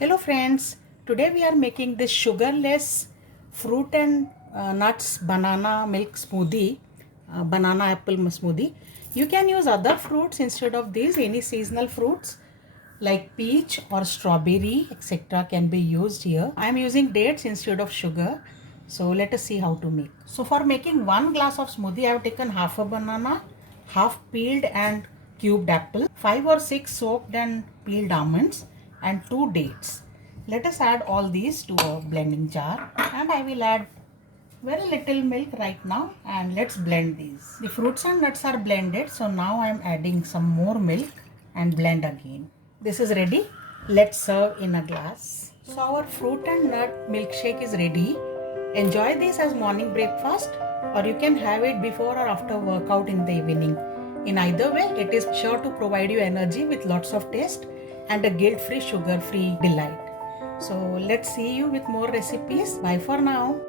Hello friends, today we are making this sugarless fruit and nuts banana milk smoothie, banana apple smoothie. You can use other fruits instead of these, any seasonal fruits like peach or strawberry etc. can be used here. I am using dates instead of sugar. So let us see how to make. So for making 1 glass of smoothie, I have taken half a banana, half peeled and cubed apple, 5 or 6 soaked and peeled almonds and 2 dates. Let us add all these to a blending jar and I will add very little milk right now and let's blend these. The fruits and nuts are blended, so now I am adding some more milk and blend again. This is ready. Let's serve in a glass. So our fruit and nut milkshake is ready. Enjoy this as morning breakfast or you can have it before or after workout in the evening. In either way, it is sure to provide you energy with lots of taste and a guilt-free, sugar-free delight. So let's see you with more recipes. Bye for now.